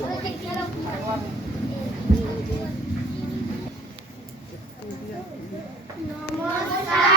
No Namaskar.